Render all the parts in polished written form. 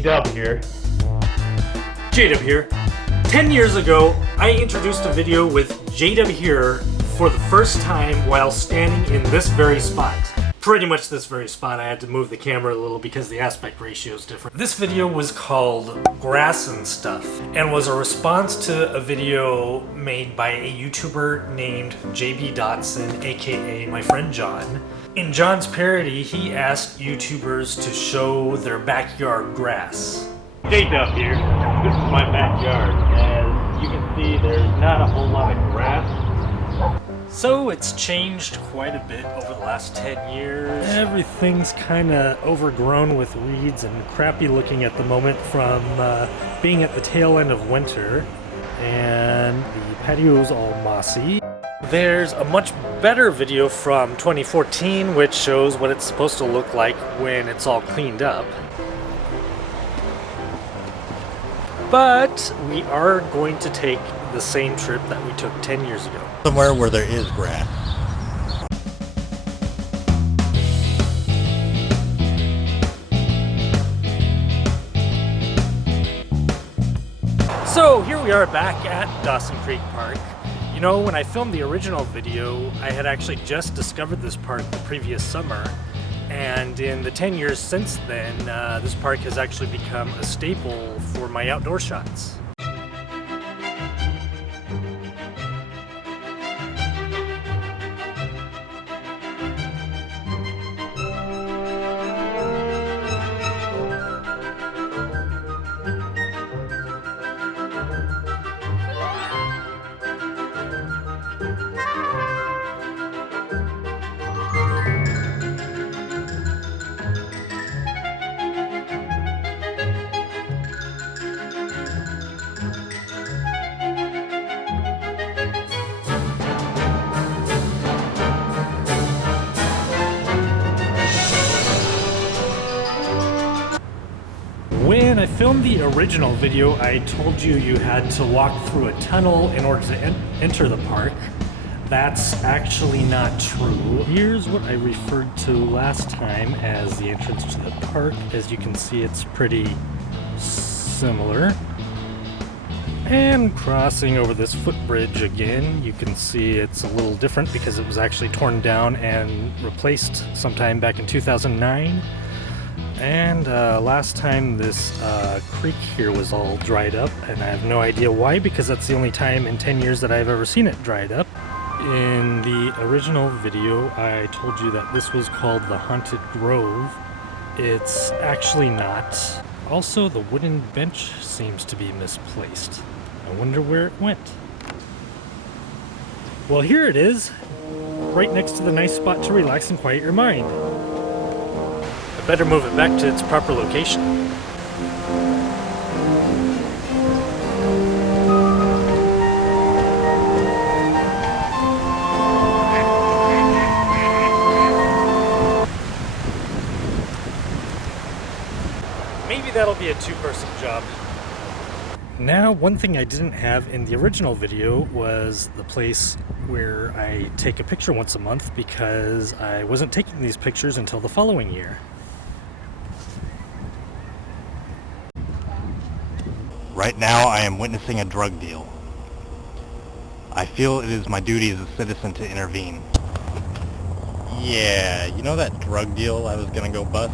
J-Dubb here. J-Dubb here. 10 years ago, I introduced a video with J-Dubb here for the first time while standing in this very spot. Pretty much this very spot. I had to move the camera a little because the aspect ratio is different. This video was called Grass and Stuff and was a response to a video made by a YouTuber named JB Dotson, aka my friend John. In John's parody, he asked YouTubers to show their backyard grass. J-Dubb here. This is my backyard. As you can see, there's not a whole lot of grass. So it's changed quite a bit over the last 10 years. Everything's kind of overgrown with weeds and crappy looking at the moment from being at the tail end of winter. And the patio's all mossy. There's a much better video from 2014 which shows what it's supposed to look like when it's all cleaned up. But we are going to take the same trip that we took 10 years ago. Somewhere where there is grass. So here we are back at Dawson Creek Park. You know, when I filmed the original video, I had actually just discovered this park the previous summer. And in the 10 years since then, this park has actually become a staple for my outdoor shots. When I filmed the original video, I told you you had to walk through a tunnel in order to enter the park. That's actually not true. Here's what I referred to last time as the entrance to the park. As you can see, it's pretty similar. And crossing over this footbridge again, you can see it's a little different because it was actually torn down and replaced sometime back in 2009. And last time this creek here was all dried up, and I have no idea why, because that's the only time in 10 years that I've ever seen it dried up. In the original video, I told you that this was called the Haunted Grove. It's actually not. Also, the wooden bench seems to be misplaced. I wonder where it went. Well, here it is, right next to the nice spot to relax and quiet your mind. I better move it back to its proper location. Maybe that'll be a two-person job. Now, one thing I didn't have in the original video was the place where I take a picture once a month, because I wasn't taking these pictures until the following year. Right now I am witnessing a drug deal. I feel it is my duty as a citizen to intervene. Yeah, you know that drug deal I was gonna go bust?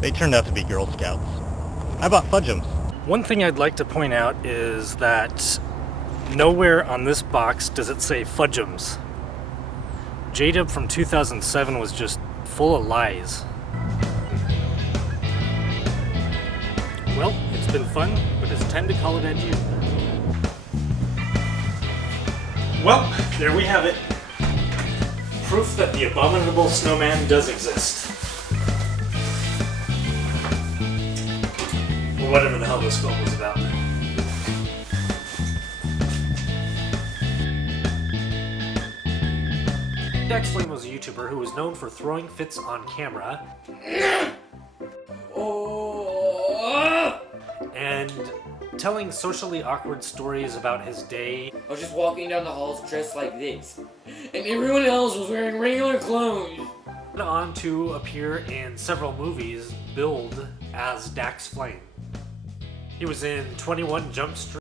They turned out to be Girl Scouts. I bought Fudge'ems. One thing I'd like to point out is that nowhere on this box does it say Fudge'ems. J-Dubb from 2007 was just full of lies. Well, it's been fun, but it's time to call it adieu. Well, there we have it. Proof that the abominable snowman does exist. Or whatever the hell this film was about. Dexlane was a YouTuber who was known for throwing fits on camera. And telling socially awkward stories about his day. I was just walking down the halls dressed like this, and everyone else was wearing regular clothes. Went on to appear in several movies billed as Dax Flame. He was in 21 Jump Street.